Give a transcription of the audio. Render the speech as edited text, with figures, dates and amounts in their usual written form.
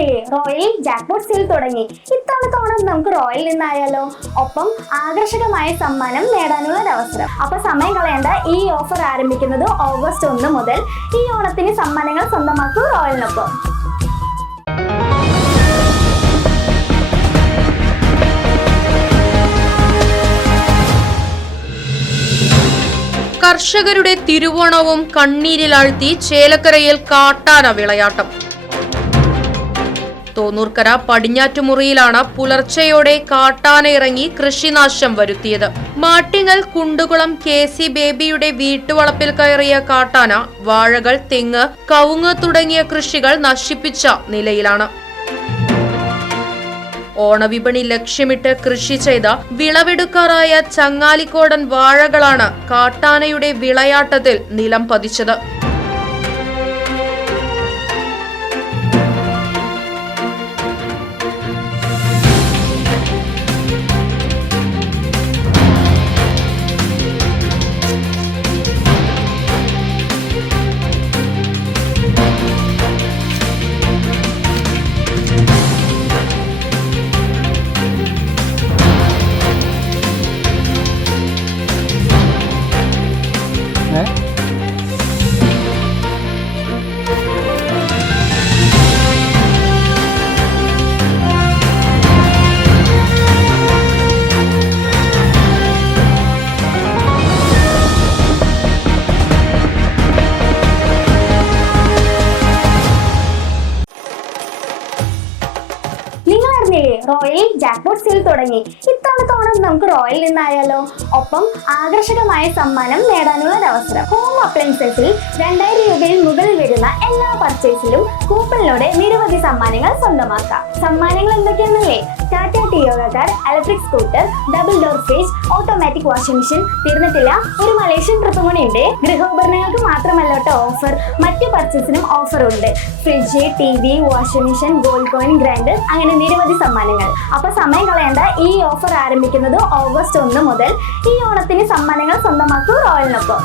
അറിഞ്ഞില്ലേ, royal jackpot sale തുടങ്ങി. ഇത്തവണത്തെ ഓണം നമുക്ക് റോയൽ നിന്നായാലോ? ഒപ്പം ആകർഷകമായ സമ്മാനം നേടാനുള്ള ഒരു അവസരം. അപ്പൊ സമയം കളയേണ്ട, ഈ ഓഫർ ആരംഭിക്കുന്നത് ഓഗസ്റ്റ് 1 മുതൽ. ഈ ഓണത്തിന് സമ്മാനങ്ങൾ സ്വന്തമാക്കൂ റോയലിനൊപ്പം. കർഷകരുടെ തിരുവോണവും കണ്ണീരിലാഴ്ത്തി ചേലക്കരയിൽ കാട്ടാന വിളയാട്ടം. തോന്നൂർക്കര പടിഞ്ഞാറ്റുമുറിയിലാണ് പുലർച്ചെയോടെ കാട്ടാന ഇറങ്ങി കൃഷിനാശം വരുത്തിയത്. മാട്ടിങ്ങൽ കുണ്ടുകുളം KC ബേബിയുടെ വീട്ടുവളപ്പിൽ കയറിയ കാട്ടാന വാഴകൾ, തെങ്ങ്, കവുങ്ങ് തുടങ്ങിയ കൃഷികൾ നശിപ്പിച്ച നിലയിലാണ്. ഓണവിപണി ലക്ഷ്യമിട്ട് കൃഷി ചെയ്ത വിളവെടുക്കാറായ ചങ്ങാലിക്കോടൻ വാഴകളാണ് കാട്ടാനയുടെ വിളയാട്ടത്തിൽ നിലം പതിച്ചത്. റോയൽ ജാക്ക്പോട്ട് സെയിൽ തുടങ്ങി. ഇത്തവണത്തെ ഓണം നമുക്ക് റോയൽ നിന്നായാലോ? ഒപ്പം ആകർഷകമായ സമ്മാനം നേടാനുള്ള ഒരു അവസരം. ഹോം അപ്ലയൻസസിൽ 2000 രൂപയിൽ മുകളിൽ വരുന്ന എല്ലാ പർച്ചേസിലും കൂപ്പണിലൂടെ നിരവധി സമ്മാനങ്ങൾ സ്വന്തമാക്കാം. സമ്മാനങ്ങൾ എന്തൊക്കെയാണെന്നല്ലേ? Tata Tiago car, electric scooter, double door fridge, automatic washing machine, തീർന്നിട്ടില്ല, ഒരു മലേഷ്യൻ ട്രിപ്പ് കൂടി ഉണ്ട്. ഗൃഹോപകരണങ്ങൾക്ക് മാത്രമല്ല കേട്ടോ ഓഫർ, മറ്റു പർച്ചേസിനും ഓഫർ ഉണ്ട്. Fridge, TV, washing machine, gold coin, grinder, അങ്ങനെ നിരവധി സമ്മാനങ്ങൾ. അപ്പൊ സമയം കളയേണ്ട, ഈ ഓഫർ ആരംഭിക്കുന്നത് ഓഗസ്റ്റ് 1 മുതൽ. ഈ ഓണത്തിന് സമ്മാനങ്ങൾ സ്വന്തമാക്കൂ റോയലിനൊപ്പം.